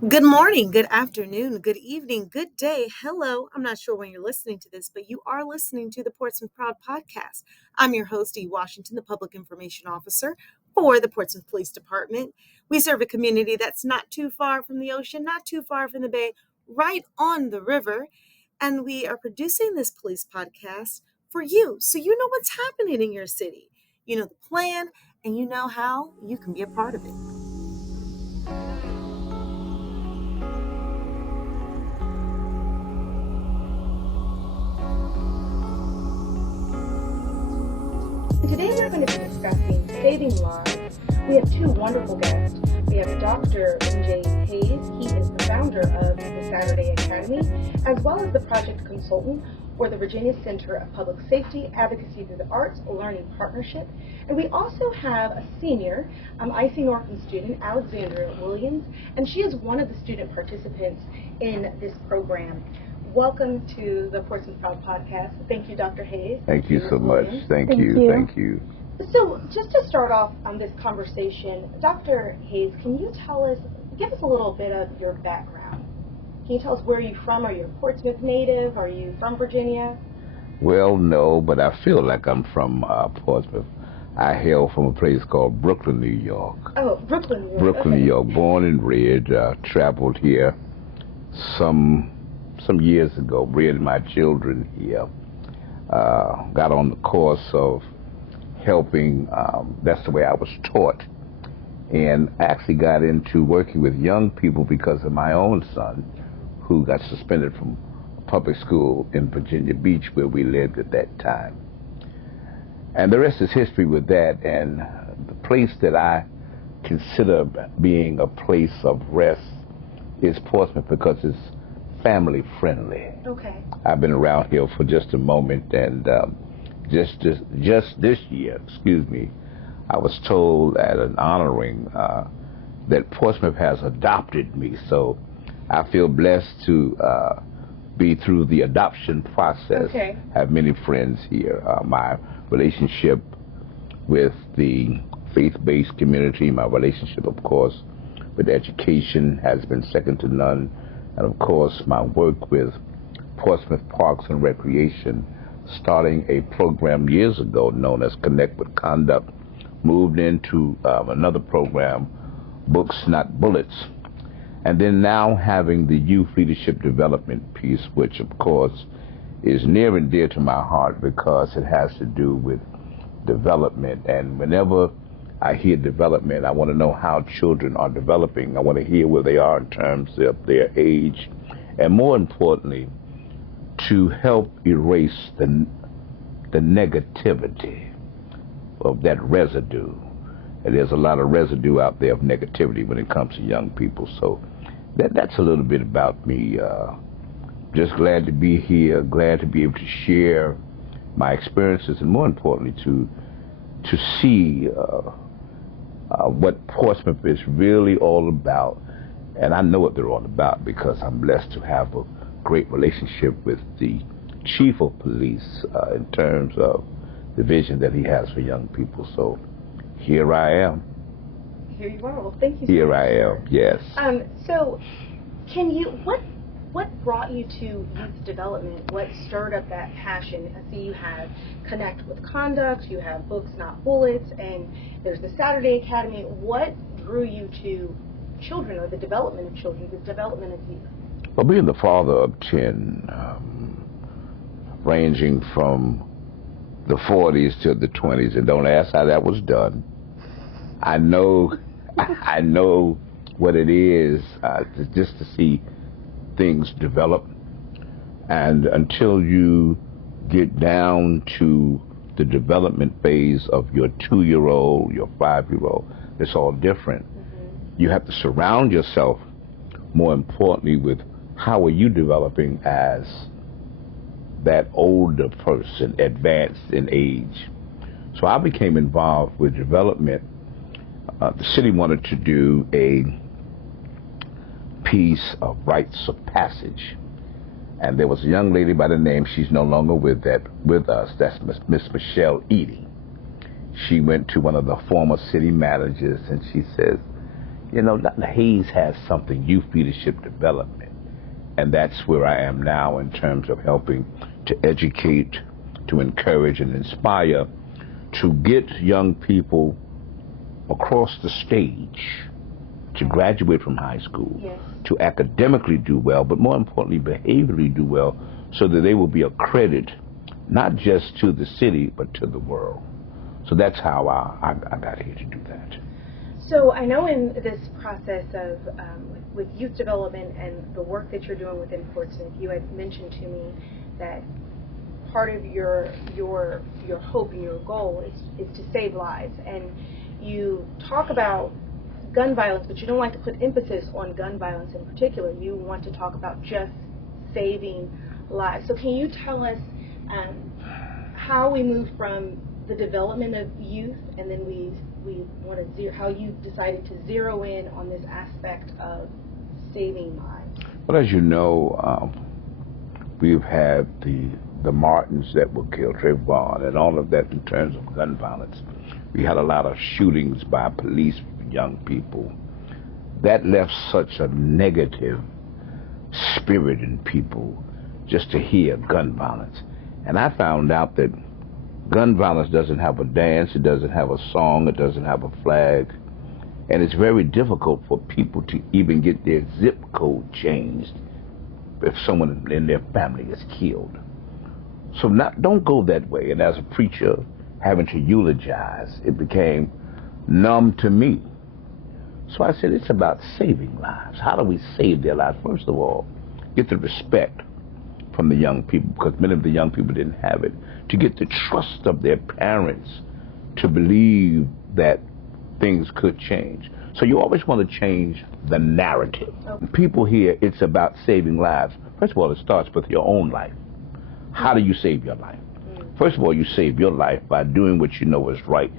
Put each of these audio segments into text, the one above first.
Good morning, good afternoon, good evening, good day. Hello. I'm not sure when you're listening to this, but you are listening to the Portsmouth Proud podcast. I'm your host, E. Washington, the Public Information Officer for the Portsmouth Police Department. We serve a community that's not too far from the ocean, not too far from the bay, right on the river. And we are producing this police podcast for you. So you know what's happening in your city. You know the plan, and you know how you can be a part of it. Today we're going to be discussing saving lives. We have two wonderful guests. We have Dr. J. Hayes. He is the founder of the Saturday Academy, as well as the project consultant for the Virginia Center of Public Safety, Advocacy Through the Arts, Learning Partnership. And we also have a senior, Icy Norham student, Alexandria Williams, and she is one of the student participants in this program. Welcome to the Portsmouth Proud podcast. Thank you, Dr. Hayes. Thank you so much. Thank you. So just to start off on this conversation, Dr. Hayes, can you give us a little bit of your background? Can you tell us where you're from? Are you a Portsmouth native? Are you from Virginia? Well, no, but I feel like I'm from Portsmouth. I hail from a place called Brooklyn, New York. Oh, Brooklyn, New York. Brooklyn, okay. New York, born and reared, traveled here some years ago, bred my children here, got on the course of helping, that's the way I was taught, and actually got into working with young people because of my own son, who got suspended from public school in Virginia Beach, where we lived at that time. And the rest is history with that, and the place that I consider being a place of rest is Portsmouth because it's family friendly. Okay. I've been around here for just a moment, and just this year, I was told at an honoring that Portsmouth has adopted me. So I feel blessed to be through the adoption process. Okay. Have many friends here. My relationship with the faith-based community, my relationship, of course, with education has been second to none. And of course, my work with Portsmouth Parks and Recreation, starting a program years ago known as Connect with Conduct, moved into another program, Books Not Bullets, and then now having the Youth Leadership Development piece, which of course is near and dear to my heart because it has to do with development. And whenever I hear development, I want to know how children are developing. I want to hear where they are in terms of their age, and more importantly, to help erase the negativity of that residue. And there's a lot of residue out there of negativity when it comes to young people. So that's a little bit about me. Just glad to be here, glad to be able to share my experiences, and more importantly, to see what Portsmouth is really all about. And I know what they're all about because I'm blessed to have a great relationship with the chief of police in terms of the vision that he has for young people. So here I am. Here you are. Well, thank you. Here I am, yes. So what brought you to youth development? What stirred up that passion? I see you have Connect with Conduct, you have Books Not Bullets, and there's the Saturday Academy. What drew you to children, or the development of children, the development of youth? Well, being the father of 10, ranging from the 40s to the 20s, and don't ask how that was done. I know what it is just to see things develop, and until you get down to the development phase of your 2-year-old, your 5-year-old, it's all different. Mm-hmm. You have to surround yourself, more importantly, with how are you developing as that older person, advanced in age. So I became involved with development. The city wanted to do a piece of rites of passage, and there was a young lady by the name, she's no longer with us, that's Miss Michelle Eady. She went to one of the former city managers and she says, You know, Dr. Hayes has something, youth leadership development, and that's where I am now in terms of helping to educate, to encourage and inspire, to get young people across the stage to graduate from high school, Yes. to academically do well, but more importantly, behaviorally do well, so that they will be a credit, not just to the city, but to the world. So that's how I got here to do that. So I know in this process of with youth development and the work that you're doing within Portsmouth, you had mentioned to me that part of your hope and your goal is to save lives. And you talk about gun violence, but you don't like to put emphasis on gun violence in particular. You want to talk about just saving lives. So can you tell us how we move from the development of youth, and then we want to how you decided to zero in on this aspect of saving lives? Well, as you know, we've had the Martins that were killed, Trayvon, and all of that in terms of gun violence. We had a lot of shootings by police, young people. That left such a negative spirit in people just to hear gun violence. And I found out that gun violence doesn't have a dance, it doesn't have a song, it doesn't have a flag, and it's very difficult for people to even get their zip code changed if someone in their family is killed. So don't go that way. And as a preacher, having to eulogize, it became numb to me. So I said, it's about saving lives. How do we save their lives? First of all, get the respect from the young people, because many of the young people didn't have it, to get the trust of their parents to believe that things could change. So you always want to change the narrative. Okay. People hear it's about saving lives. First of all, it starts with your own life. How do you save your life? First of all, you save your life by doing what you know is right,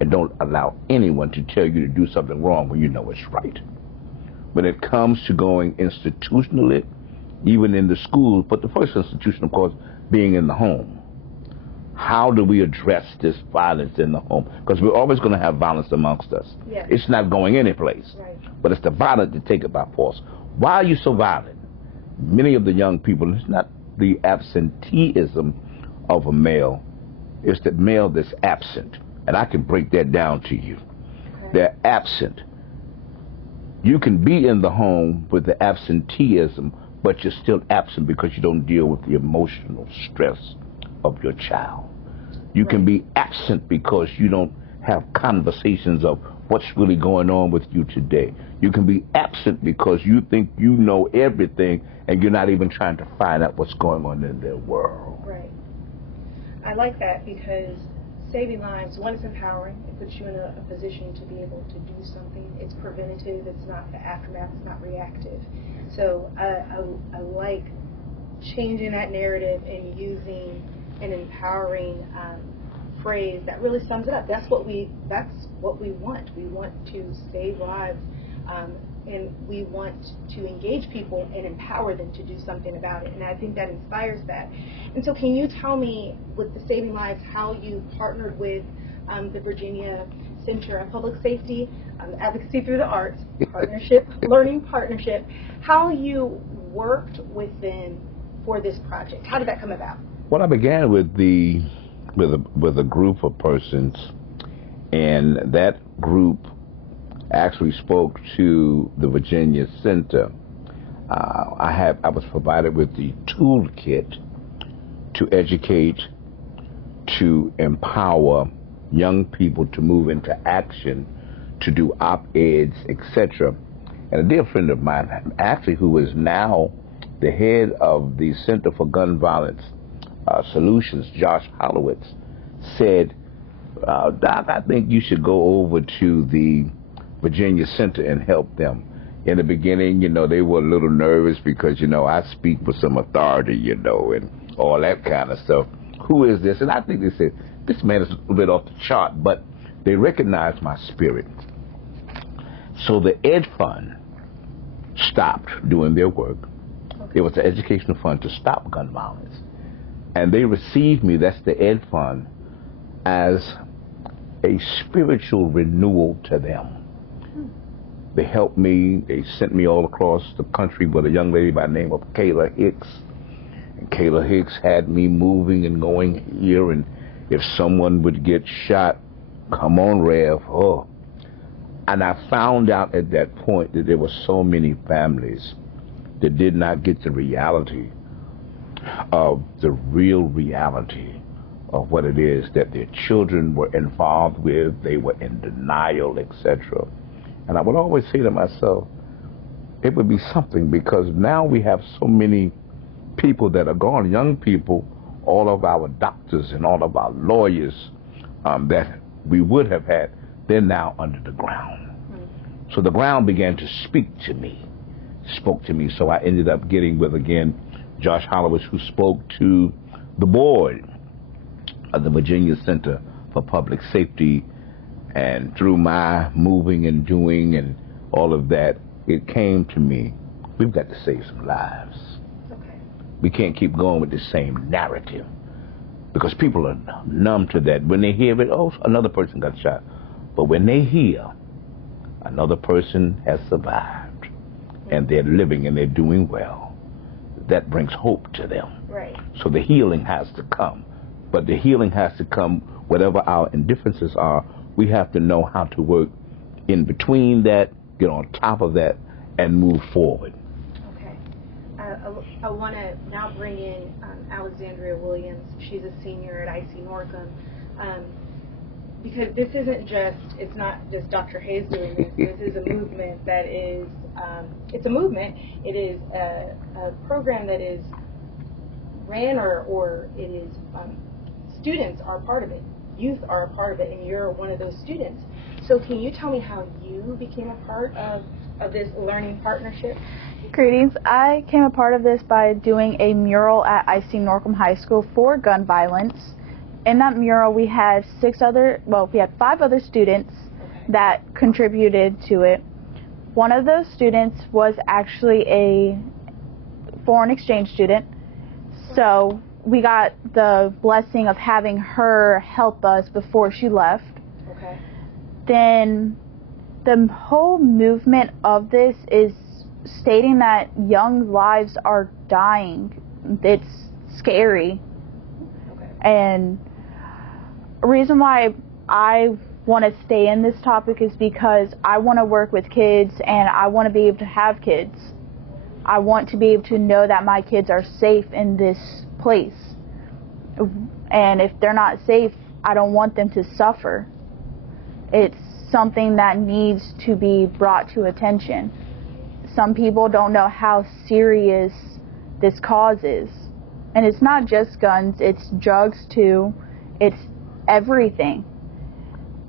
and don't allow anyone to tell you to do something wrong when you know it's right. When it comes to going institutionally, even in the schools, but the first institution, of course, being in the home. How do we address this violence in the home? Because we're always going to have violence amongst us. Yes. It's not going anyplace. Right. But it's the violent that take it by force. Why are you so violent? Many of the young people, it's not the absenteeism of a male, it's the male that's absent. And I can break that down to you. Okay. They're absent. You can be in the home with the absenteeism, but you're still absent because you don't deal with the emotional stress of your child. You can be absent because you don't have conversations of what's really going on with you today. You can be absent because you think you know everything and you're not even trying to find out what's going on in their world. Right. I like that because saving lives, one, it's empowering. It puts you in a position to be able to do something. It's preventative. It's not the aftermath. It's not reactive. So I like changing that narrative and using an empowering phrase that really sums it up. That's what we want. We want to save lives, and we want to engage people and empower them to do something about it. And I think that inspires that. And so, can you tell me, with the Saving Lives, how you partnered with the Virginia Center of Public Safety, Advocacy Through the Arts partnership, learning partnership, how you worked with them for this project? How did that come about? Well, I began with a group of persons, and that group actually spoke to the Virginia Center. I was provided with the toolkit to educate, to empower young people to move into action, to do op-eds, etc. And a dear friend of mine, actually, who is now the head of the Center for Gun Violence Solutions, Josh Hollowitz, said, Doc, I think you should go over to the Virginia Center and help them. In the beginning, they were a little nervous because, I speak with some authority, and all that kind of stuff. Who is this? And I think they said, this man is a little bit off the chart, but they recognized my spirit. So the Ed Fund stopped doing their work. Okay. It was the educational fund to stop gun violence. And they received me, that's the Ed Fund, as a spiritual renewal to them. They helped me. They sent me all across the country with a young lady by the name of Kayla Hicks. And Kayla Hicks had me moving and going here. And if someone would get shot, come on, Rev. Oh. And I found out at that point that there were so many families that did not get the reality of the real reality of what it is that their children were involved with. They were in denial, etc. And I would always say to myself, it would be something, because now we have so many people that are gone, young people, all of our doctors and all of our lawyers that we would have had, they're now under the ground. So the ground began to speak to me, spoke to me. So I ended up getting with, again, Josh Holloway, who spoke to the board of the Virginia Center for Public Safety. And through my moving and doing and all of that, it came to me, we've got to save some lives. Okay. We can't keep going with the same narrative, because people are numb to that. When they hear it, oh, another person got shot. But when they hear another person has survived and they're living and they're doing well, that brings hope to them. Right. So the healing has to come. But the healing has to come, whatever our indifferences are. We have to know how to work in between that, get on top of that, and move forward. Okay. I want to now bring in Alexandria Williams. She's a senior at Icy Norham. Because this isn't just, it's not just Dr. Hayes doing this. This is a movement that is, it's a movement. It is a program that is ran or it is, students are part of it. Youth are a part of it, and you're one of those students. So can you tell me how you became a part of this learning partnership? Greetings. I came a part of this by doing a mural at Icy Norham High School for gun violence. In that mural, we had 5 other students that contributed to it. One of those students was actually a foreign exchange student, so we got the blessing of having her help us before she left. Okay. Then the whole movement of this is stating that young lives are dying. It's scary. Okay. And the reason why I want to stay in this topic is because I want to work with kids and I want to be able to have kids. I want to be able to know that my kids are safe in this place. And if they're not safe, I don't want them to suffer. It's something that needs to be brought to attention. Some people don't know how serious this cause is. And it's not just guns, it's drugs too. It's everything.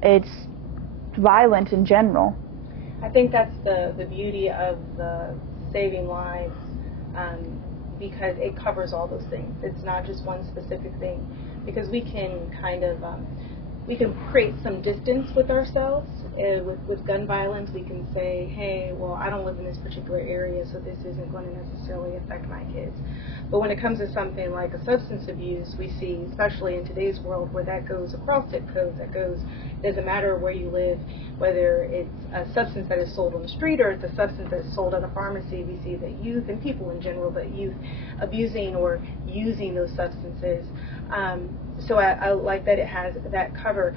It's violence in general. I think that's the beauty of the saving lives, because it covers all those things. It's not just one specific thing, because we can kind of we can create some distance with ourselves. With gun violence, we can say, hey, well, I don't live in this particular area, so this isn't going to necessarily affect my kids. But when it comes to something like a substance abuse, we see, especially in today's world, where that goes across zip codes, it doesn't matter where you live, whether it's a substance that is sold on the street or it's a substance that is sold at a pharmacy. We see that youth, and people in general, but youth abusing or using those substances. So I like that it has that cover.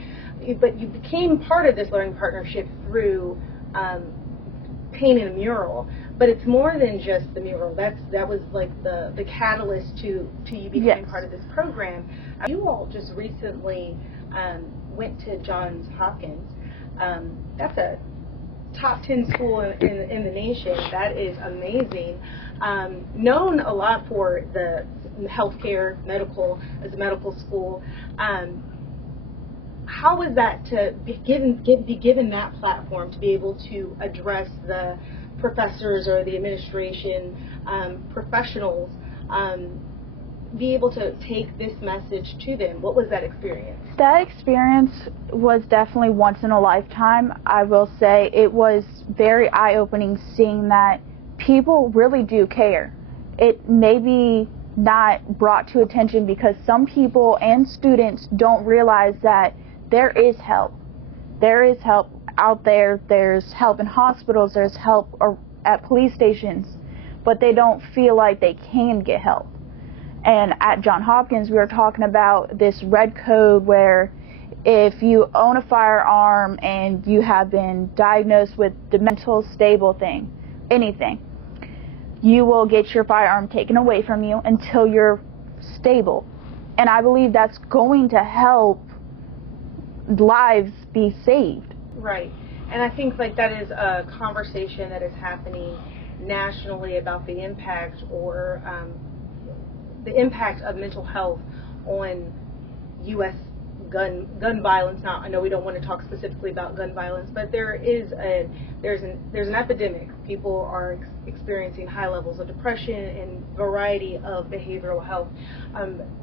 But you became part of this learning partnership through painting a mural. But it's more than just the mural. That was like the catalyst to you becoming part of this program. You all just recently went to Johns Hopkins. That's a top 10 school in the nation. That is amazing. Known a lot for the healthcare, medical, as a medical school. How was that to be given that platform to be able to address the professors or the administration, professionals, be able to take this message to them? What was that experience? That experience was definitely once in a lifetime. I will say it was very eye-opening seeing that people really do care. It may be not brought to attention because some people and students don't realize that there is help. There is help out there. There's help in hospitals, there's help at police stations, but they don't feel like they can get help. And at Johns Hopkins, we were talking about this red code where if you own a firearm and you have been diagnosed with the mental stable thing, anything, you will get your firearm taken away from you until you're stable. And I believe that's going to help lives be saved. Right. And I think like that is a conversation that is happening nationally about the impact or the impact of mental health on U.S. gun violence. Now, I know we don't want to talk specifically about gun violence, but there's an epidemic. People are experiencing high levels of depression and variety of behavioral health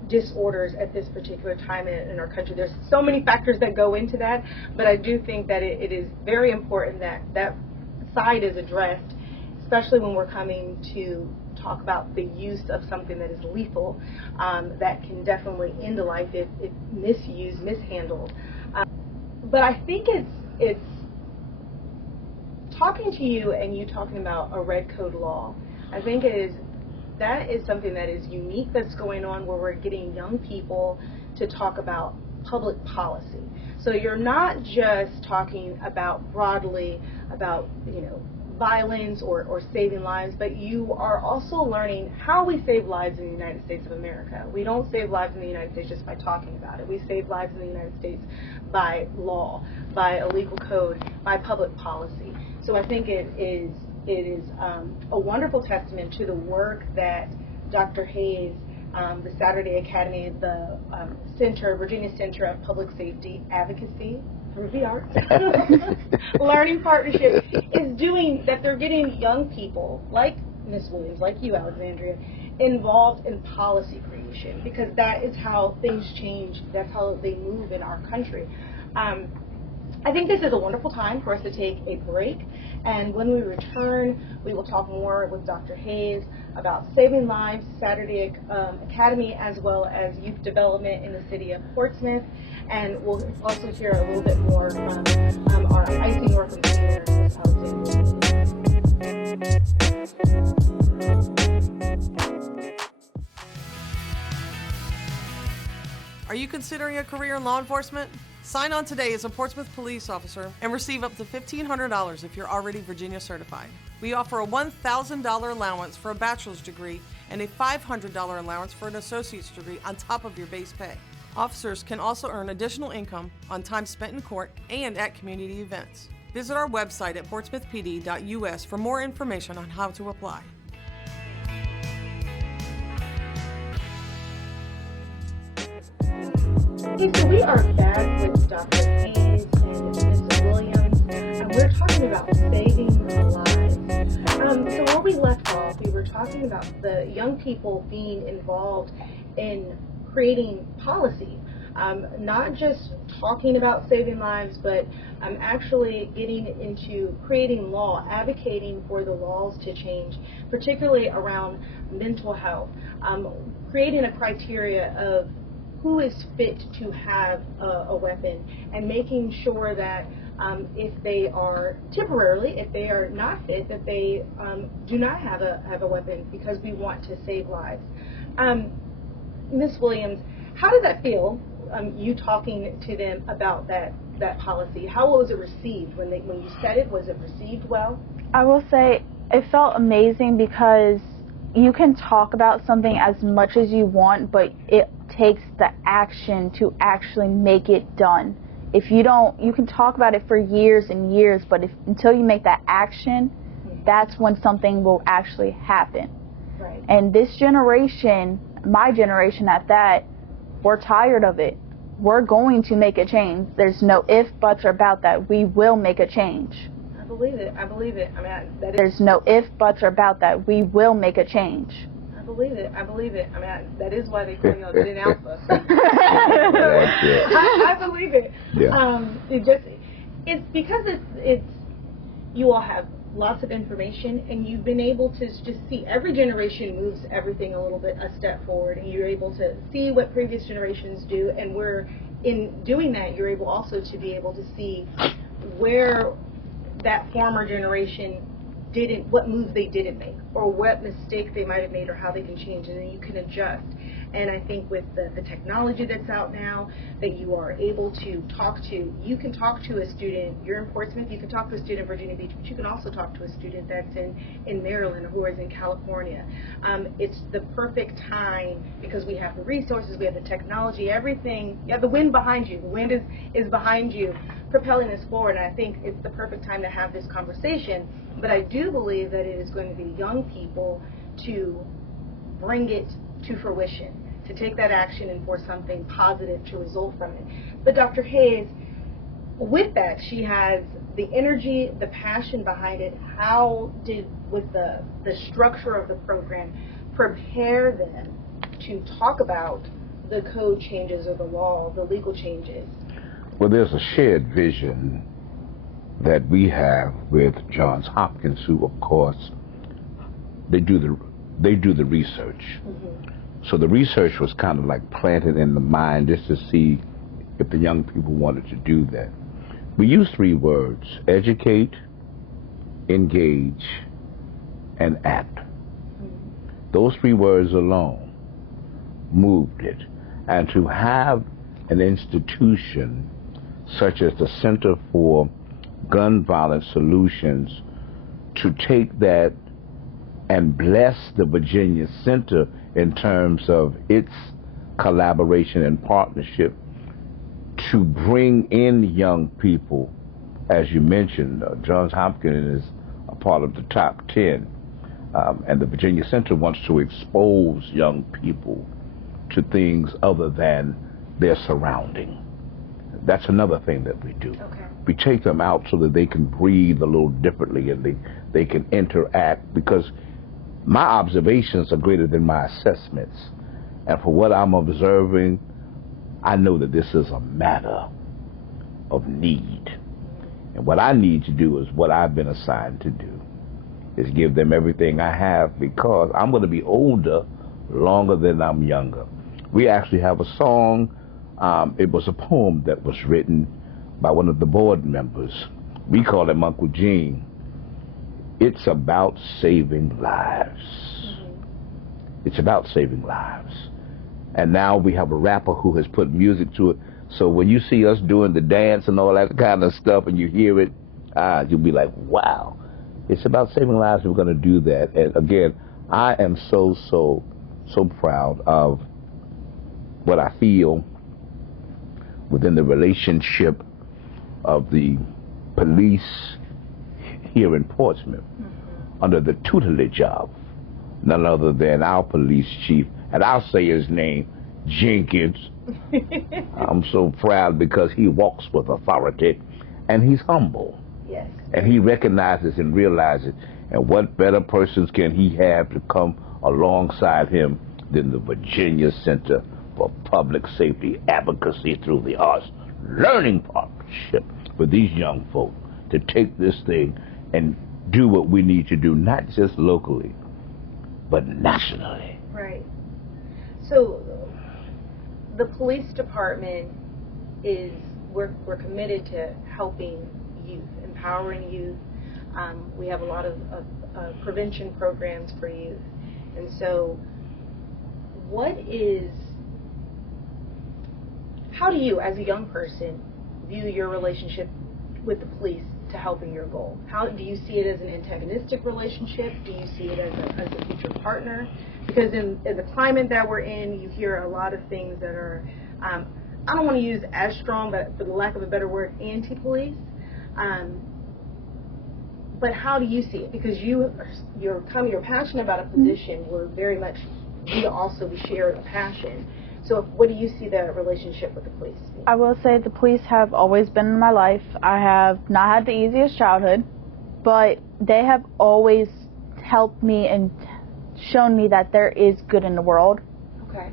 disorders at this particular time in our country. There's so many factors that go into that, but I do think that it is very important that that side is addressed, especially when we're coming to talk about the use of something that is lethal, that can definitely end a life if misused, mishandled. But I think it's talking to you and you talking about a red code law. I think that is something that is unique that's going on, where we're getting young people to talk about public policy. So you're not just talking about broadly about, violence or saving lives, but you are also learning how we save lives in the United States of America. We don't save lives in the United States just by talking about it. We save lives in the United States by law, by a legal code, by public policy. So I think it is a wonderful testament to the work that Dr. Hayes, the Saturday Academy, the Virginia Center of Public Safety Advocacy through the arts, Learning Partnership, is doing, that they're getting young people like Ms. Williams, like you, Alexandria, involved in policy creation, because that is how things change. That's how they move in our country. I think this is a wonderful time for us to take a break, and when we return, we will talk more with Dr. Hayes about Saving Lives, Saturday Academy, as well as youth development in the city of Portsmouth, and we'll also hear a little bit more from our Icy Norham senior, Ms. Alexandria. Are you considering a career in law enforcement? Sign on today as a Portsmouth police officer and receive up to $1,500 if you're already Virginia certified. We offer a $1,000 allowance for a bachelor's degree and a $500 allowance for an associate's degree on top of your base pay. Officers can also earn additional income on time spent in court and at community events. Visit our website at portsmouthpd.us for more information on how to apply. Okay, so we are back with Dr. Hayes and Ms. Williams, and we're talking about saving lives. So where we left off, we were talking about the young people being involved in creating policy, not just talking about saving lives, but actually getting into creating law, advocating for the laws to change, particularly around mental health, creating a criteria of who is fit to have a weapon, and making sure that if they are temporarily, if they are not fit, that they do not have a weapon, because we want to save lives. Ms. Williams, how did that feel? You talking to them about that policy? How was it received when you said it? Was it received well? I will say it felt amazing, because you can talk about something as much as you want, but it takes the action to actually make it done. If you don't, you can talk about it for years and years, but until you make that action, that's when something will actually happen. Right. And this generation, my generation at that, we're tired of it. We're going to make a change. There's no if, buts, or about that. We will make a change. I believe it. I believe it. I mean, There's no if, buts, or about that. We will make a change. I believe it. I believe it. I mean, that is why they call you Gen Alpha. I believe it. Yeah. It's because it's you all have lots of information, and you've been able to just see every generation moves everything a little bit a step forward, and you're able to see what previous generations do, and in doing that, you're able also to be able to see where that former generation didn't, what moves they didn't make, or what mistakes they might have made, or how they can change, and then you can adjust. And I think with the technology that's out now, that you are able to talk to, you can talk to a student, you're in Portsmouth, you can talk to a student in Virginia Beach, but you can also talk to a student that's in Maryland or is in California. It's the perfect time because we have the resources, we have the technology, everything, you have the wind behind you, the wind is behind you, propelling us forward, and I think it's the perfect time to have this conversation. But I do believe that it is going to be young people to bring it to fruition, to take that action and for something positive to result from it. But Dr. Hayes, with that, she has the energy, the passion behind it. How did, with the structure of the program, prepare them to talk about the code changes or the law, the legal changes? Well, there's a shared vision that we have with Johns Hopkins, who, of course, they do the research. Mm-hmm. So the research was kind of like planted in the mind just to see if the young people wanted to do that. We use 3 words: educate, engage, and act. Mm-hmm. Those 3 words alone moved it. And to have an institution such as the Center for Gun Violence Solutions to take that and bless the Virginia Center in terms of its collaboration and partnership to bring in young people. As you mentioned, Johns Hopkins is a part of the top 10, and the Virginia Center wants to expose young people to things other than their surrounding. That's another thing that we do. Okay. We take them out so that they can breathe a little differently and they can interact, because my observations are greater than my assessments. And for what I'm observing, I know that this is a matter of need. And what I need to do is what I've been assigned to do, is give them everything I have, because I'm going to be older longer than I'm younger. We actually have a song. It was a poem that was written by one of the board members. We call him Uncle Gene. It's about saving lives. Mm-hmm. It's about saving lives. And now we have a rapper who has put music to it. So when you see us doing the dance and all that kind of stuff and you hear it, you'll be like, wow, it's about saving lives, and we're going to do that. And again, I am so proud of what I feel within the relationship of the police here in Portsmouth, under the tutelage of none other than our police chief, and I'll say his name, Jenkins. I'm so proud because he walks with authority, and he's humble. Yes. And he recognizes and realizes, and what better persons can he have to come alongside him than the Virginia Center for Public Safety Advocacy through the Arts Learning Partnership for these young folk to take this thing and do what we need to do, not just locally, but nationally. Right. So the police department is, we're committed to helping youth, empowering youth. We have a lot of prevention programs for youth. And so how do you, as a young person, view your relationship with the police to helping your goal? How do you see it as an antagonistic relationship? Do you see it as a future partner? Because in the climate that we're in, you hear a lot of things that are, I don't want to use as strong, but for the lack of a better word, anti-police. But how do you see it? Because you're passionate about a position where very much we share a passion. So what do you see the relationship with the police? I will say the police have always been in my life. I have not had the easiest childhood, but they have always helped me and shown me that there is good in the world. Okay.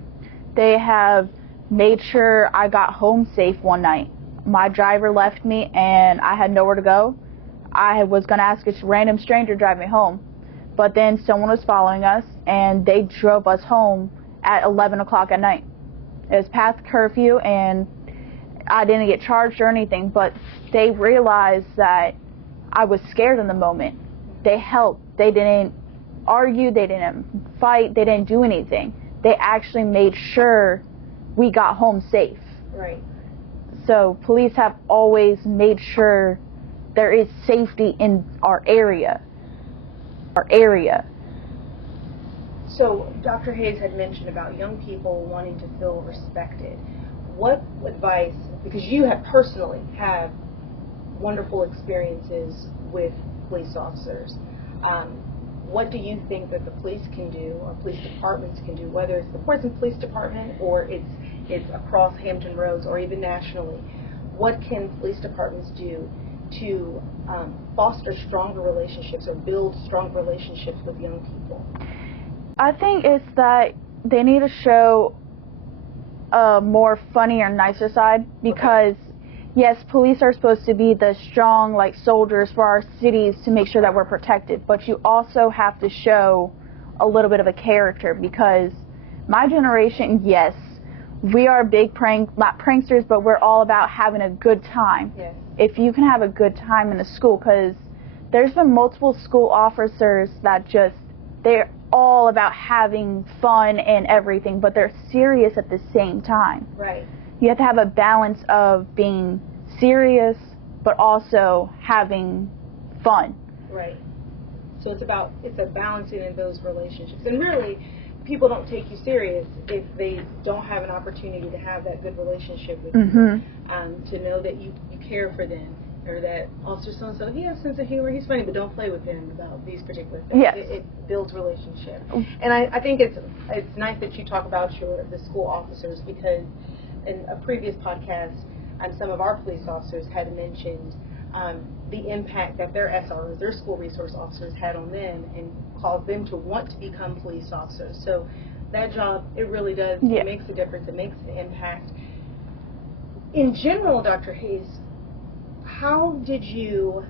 They have made sure I got home safe one night. My driver left me and I had nowhere to go. I was going to ask a random stranger to drive me home, but then someone was following us and they drove us home at 11 o'clock at night. It was past curfew, and I didn't get charged or anything, but they realized that I was scared in the moment. They helped. They didn't argue. They didn't fight. They didn't do anything. They actually made sure we got home safe. Right. So police have always made sure there is safety in our area. So Dr. Hayes had mentioned about young people wanting to feel respected. What advice, because you have personally have wonderful experiences with police officers, what do you think that the police can do, or police departments can do, whether it's the Portsmouth Police Department or it's across Hampton Roads or even nationally? What can police departments do to foster stronger relationships or build stronger relationships with young people? I think it's that they need to show a more funny or nicer side, because yes, police are supposed to be the strong, like, soldiers for our cities to make sure that we're protected, but you also have to show a little bit of a character, because my generation, yes, we are big not pranksters, but we're all about having a good time. Yes. If you can have a good time in a school, because there's been multiple school officers that they're all about having fun and everything, but they're serious at the same time. Right. You have to have a balance of being serious, but also having fun. Right. So it's a balancing in those relationships. And really, people don't take you serious if they don't have an opportunity to have that good relationship with you, to know that you care for them, or that Officer so-and-so, he has a sense of humor, he's funny, but don't play with him about these particular things. Yes. It builds relationship. And I think it's nice that you talk about the school officers, because in a previous podcast, some of our police officers had mentioned the impact that their SROs, their school resource officers, had on them and caused them to want to become police officers. So that job, it really does, it makes a difference, it makes an impact. In general, Dr. Hayes, how do you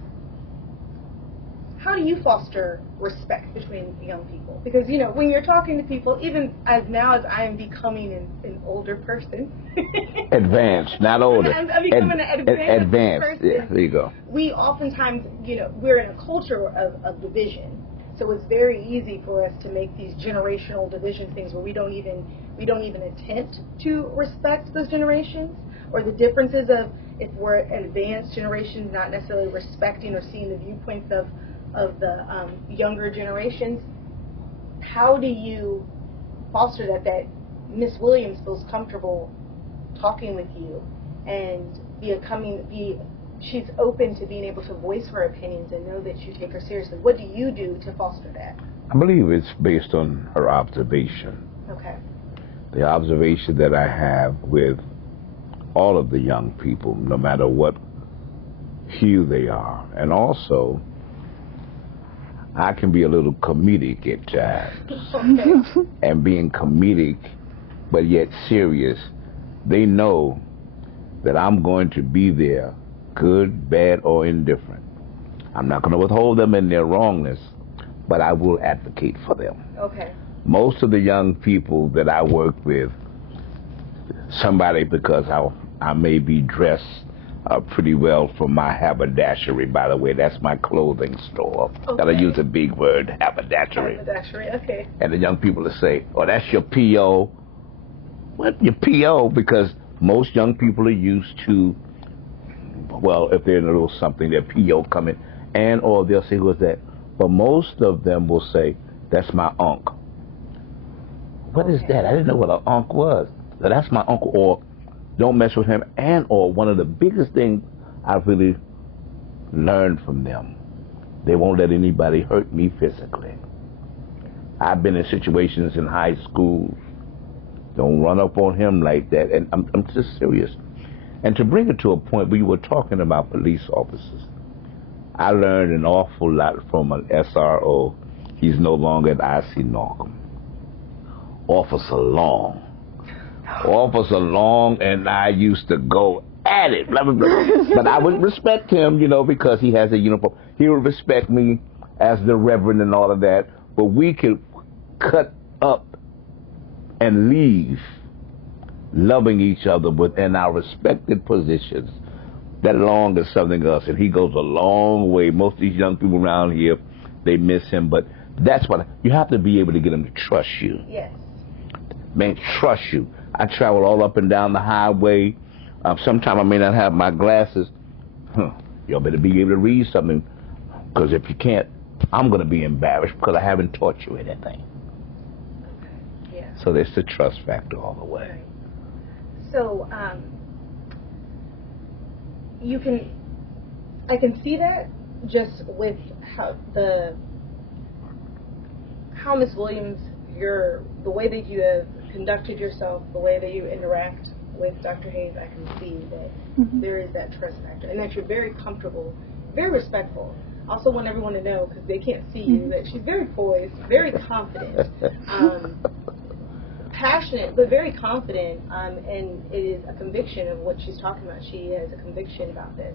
foster respect between young people? Because, when you're talking to people, even as I am becoming an older person. Advanced, not older. I'm becoming an advanced person. Yeah, there you go. We oftentimes, we're in a culture of division. So it's very easy for us to make these generational division things where we don't even attempt to respect those generations, or the differences of, if we're an advanced generation, not necessarily respecting or seeing the viewpoints of the younger generations. How do you foster that Miss Williams feels comfortable talking with you and she's open to being able to voice her opinions and know that you take her seriously? What do you do to foster that? I believe it's based on her observation. Okay. The observation that I have with all of the young people, no matter what hue they are. And also, I can be a little comedic at times. Okay. And being comedic, but yet serious, they know that I'm going to be there, good, bad, or indifferent. I'm not going to withhold them in their wrongness, but I will advocate for them. Okay. Most of the young people that I work with, somebody, because I may be dressed pretty well from my haberdashery, by the way. That's my clothing store. Okay. Gotta use a big word, haberdashery. Haberdashery, okay. And the young people will say, oh, that's your P.O. What, your P.O.? Because most young people are used to, well, if they're in a little something, their P.O. coming, or they'll say, who's that? But most of them will say, that's my unc. What is that? I didn't know what an unc was. So that's my uncle, or don't mess with him, or one of the biggest things I've really learned from them, they won't let anybody hurt me physically. I've been in situations in high school, don't run up on him like that, and I'm just serious. And to bring it to a point, we were talking about police officers. I learned an awful lot from an SRO. He's no longer at Icy Norham. Officer Long. Officer Long and I used to go at it, blah, blah, blah. But I would respect him, because he has a uniform. He would respect me as the Reverend and all of that. But we could cut up and leave loving each other within our respected positions. That long is something else, and he goes a long way. Most of these young people around here, they miss him, but that's what you have to be able to get him to trust you. Yes. Man, trust you. I travel all up and down the highway. Sometimes I may not have my glasses. Y'all better be able to read something, because if you can't, I'm going to be embarrassed because I haven't taught you anything. Yeah. So there's the trust factor all the way. Right. So, I can see that just with how Miss Williams, the way that you have conducted yourself, the way that you interact with Dr. Hayes, I can see that there is that trust factor, and that you're very comfortable, very respectful. I also want everyone to know, because they can't see you, that she's very poised, very confident, passionate, but very confident, and it is a conviction of what she's talking about. She has a conviction about this.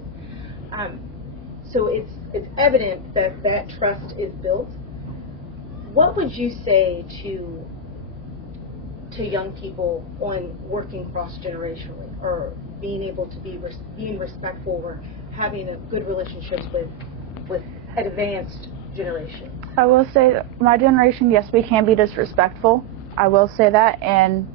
So it's evident that that trust is built. What would you say to young people on working cross-generationally, or being able to being respectful, or having a good relationships with advanced generations? I will say that my generation, yes, we can be disrespectful. I will say that, and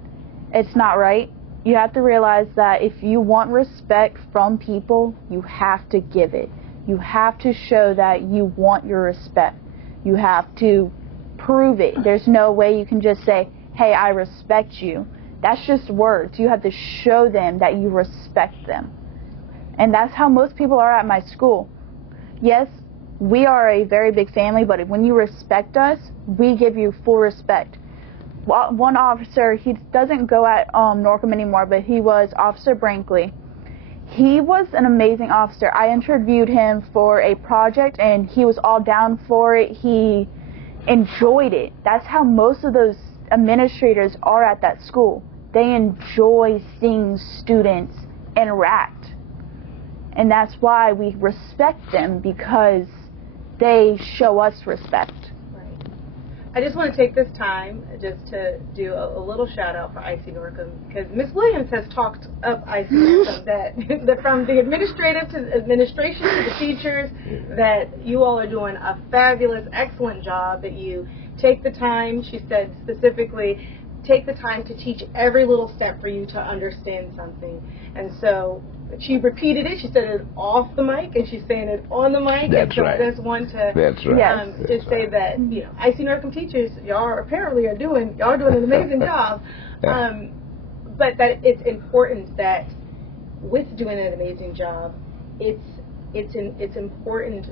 it's not right. You have to realize that if you want respect from people, you have to give it. You have to show that you want your respect. You have to prove it. There's no way you can just say, hey, I respect you. That's just words. You have to show them that you respect them. And that's how most people are at my school. Yes, we are a very big family, but when you respect us, we give you full respect. One officer, he doesn't go at Norham anymore, but he was Officer Brinkley. He was an amazing officer. I interviewed him for a project, and he was all down for it. He enjoyed it. That's how most of those administrators are at that school. They enjoy seeing students interact. And that's why we respect them, because they show us respect. I just want to take this time just to do a little shout out for Icy Norham, because Miss Williams has talked up Icy Norham, that from the administration to the teachers, that you all are doing a fabulous, excellent job, that you take the time, she said specifically, take the time to teach every little step for you to understand something. And so she repeated it. She said it off the mic, and she's saying it on the mic. That's and so right. I just want to That's say that, you know, Icy Norham teachers, y'all apparently are doing an amazing job. But that it's important that with doing an amazing job, it's important.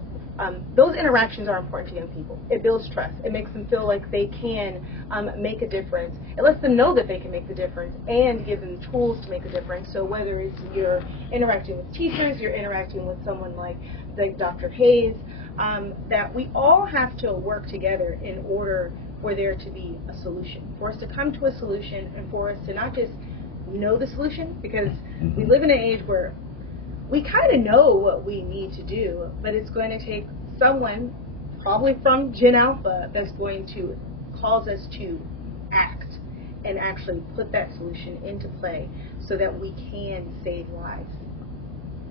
Those interactions are important to young people. It builds trust. It makes them feel like they can make a difference. It lets them know that they can make the difference, and give them tools to make a difference. So whether it's you're interacting with teachers, you're interacting with someone like Dr. Hayes, that we all have to work together in order for there to be a solution, for us to come to a solution, and for us to not just know the solution, because we live in an age where we kind of know what we need to do, but it's going to take someone, probably from Gen Alpha, that's going to cause us to act and actually put that solution into play so that we can save lives.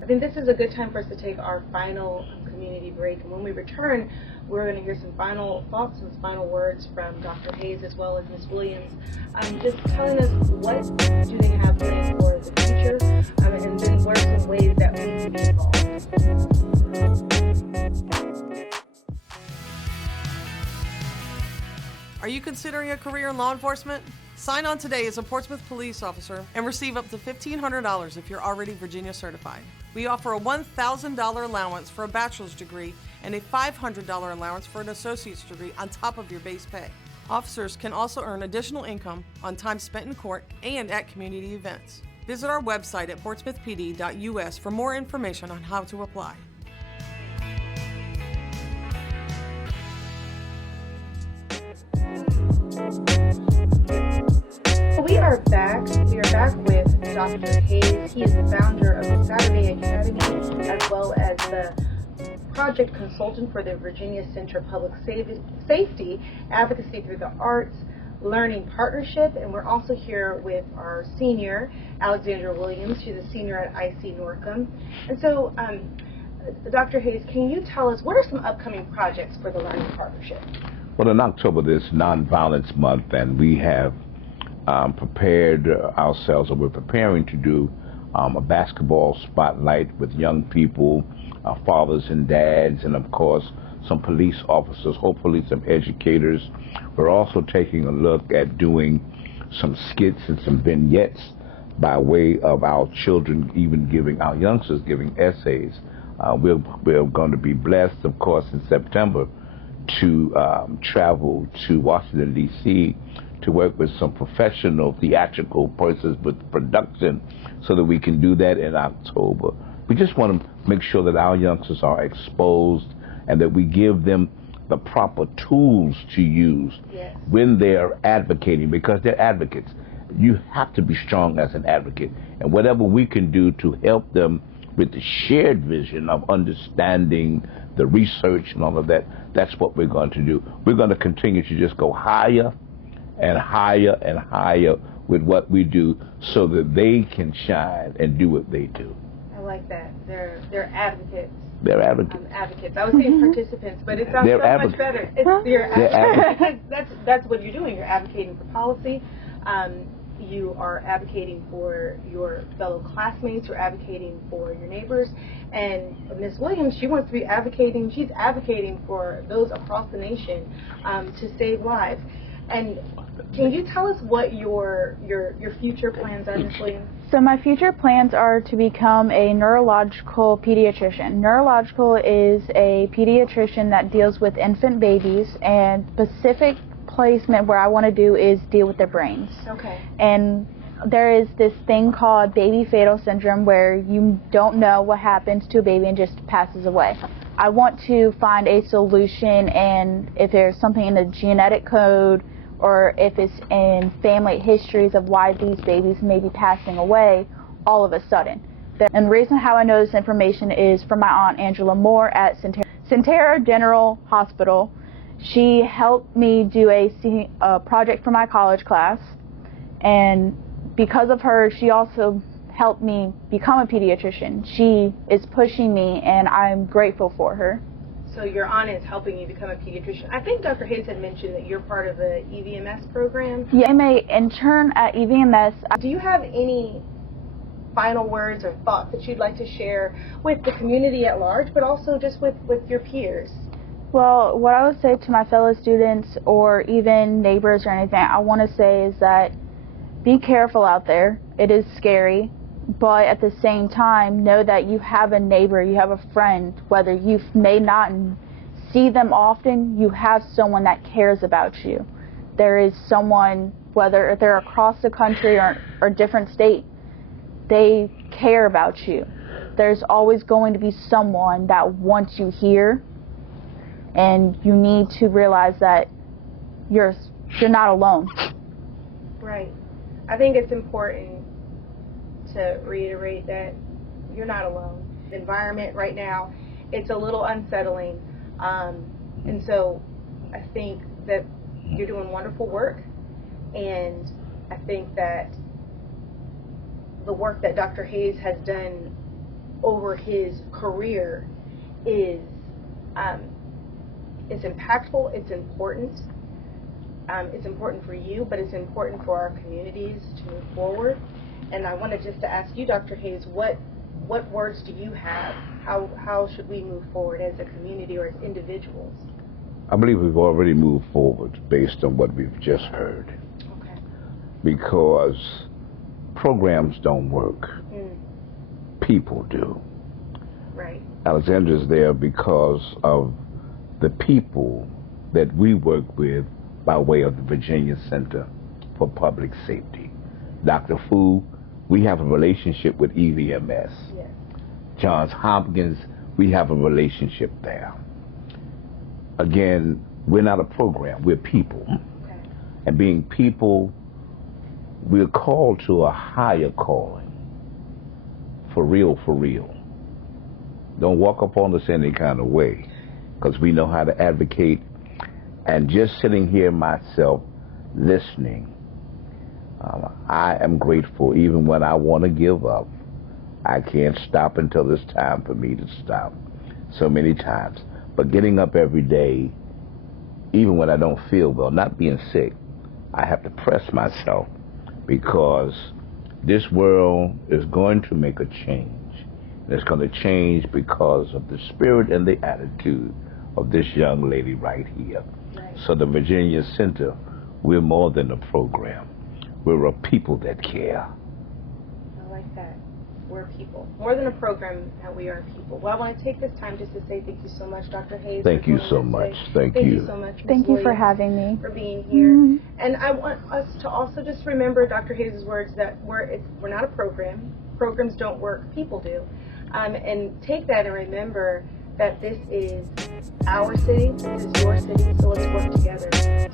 I think this is a good time for us to take our final community break, and when we return, we're going to hear some final thoughts and final words from Dr. Hayes as well as Ms. Williams, just telling us what do they have planned for the future, and then what are some ways that we can be involved. Are you considering a career in law enforcement? Sign on today as a Portsmouth police officer and receive up to $1,500 if you're already Virginia certified. We offer a $1,000 allowance for a bachelor's degree and a $500 allowance for an associate's degree on top of your base pay. Officers can also earn additional income on time spent in court and at community events. Visit our website at portsmouthpd.us for more information on how to apply. We are back. We are back with Dr. Hayes. He is the founder of the Saturday Academy, as well as the project consultant for the Virginia Center Public Safety Advocacy through the Arts. Learning Partnership, and we're also here with our senior, Alexandria Williams. She's a senior at Icy Norham. And so, Dr. Hayes, can you tell us what are some upcoming projects for the Learning Partnership? Well, in October, this Nonviolence Month, and we have prepared ourselves, or we're preparing to do a basketball spotlight with young people, fathers and dads, and of course some police officers, hopefully some educators. We're also taking a look at doing some skits and some vignettes by way of our children, even giving our youngsters giving essays. We're going to be blessed, of course, in September to travel to Washington, D.C. to work with some professional theatrical persons with production so that we can do that in October. We just want to make sure that our youngsters are exposed and that we give them the proper tools to use when they're advocating, because they're advocates. You have to be strong as an advocate, and whatever we can do to help them with the shared vision of understanding the research and all of that, that's what we're going to do. We're going to continue to just go higher and higher and higher with what we do so that they can shine and do what they do. I like that. They're advocates. They're advocates. Advocates. I was saying participants, but it sounds so much better. They're advocates. That's what you're doing. You're advocating for policy. You are advocating for your fellow classmates. You're advocating for your neighbors. And Ms. Williams, she wants to be advocating. She's advocating for those across the nation to save lives. And can you tell us what your future plans are, Ms. Williams? So my future plans are to become a neurological pediatrician. Neurological is a pediatrician that deals with infant babies, and specific placement where I want to do is deal with their brains. Okay. And there is this thing called baby fatal syndrome where you don't know what happens to a baby and just passes away. I want to find a solution, and if there's something in the genetic code or if it's in family histories of why these babies may be passing away all of a sudden. And the reason how I know this information is from my aunt Angela Moore at Centera General Hospital. She helped me do a project for my college class, and because of her, she also helped me become a pediatrician. She is pushing me, and I'm grateful for her. So your aunt is helping you become a pediatrician. I think Dr. Hayes had mentioned that you're part of the EVMS program. Yeah, I'm an intern at EVMS. Do you have any final words or thoughts that you'd like to share with the community at large, but also just with your peers? Well, what I would say to my fellow students or even neighbors or anything, I want to say is that be careful out there. It is scary. But at the same time, know that you have a neighbor, you have a friend, whether you may not see them often, you have someone that cares about you. There is someone, whether they're across the country or different state, they care about you. There's always going to be someone that wants you here, and you need to realize that you're not alone. Right. I think it's important to reiterate that you're not alone. The environment right now, it's a little unsettling, and so I think that you're doing wonderful work, and I think that the work that Dr. Hayes has done over his career is it's impactful, it's important. It's important for you, but it's important for our communities to move forward. And I wanted just to ask you, Dr. Hayes, what words do you have? How should we move forward as a community or as individuals? I believe we've already moved forward based on what we've just heard. Okay. Because programs don't work. People do. Right. Alexandra's there because of the people that we work with by way of the Virginia Center for Public Safety. Dr. Fu, we have a relationship with EVMS. Yes. Johns Hopkins, we have a relationship there. Again, we're not a program, we're people. Okay. And being people, we're called to a higher calling. For real, for real. Don't walk up on us any kind of way, because we know how to advocate. And just sitting here myself, listening. I am grateful even when I want to give up. I can't stop until it's time for me to stop. So many times. But getting up every day, even when I don't feel well, not being sick, I have to press myself because this world is going to make a change. And it's going to change because of the spirit and the attitude of this young lady right here. Right. So the Virginia Center, we're more than a program. We're a people that care. I like that. We're people. More than a program, we are people. Well, I want to take this time just to say thank you so much, Dr. Hayes. Thank you so much. Thank you so much, Ms. Thank you for Williams, having me. for being here. And I want us to also just remember Dr. Hayes' words that we're not a program. Programs don't work. People do. And take that and remember that this is our city. This is your city. So let's work together to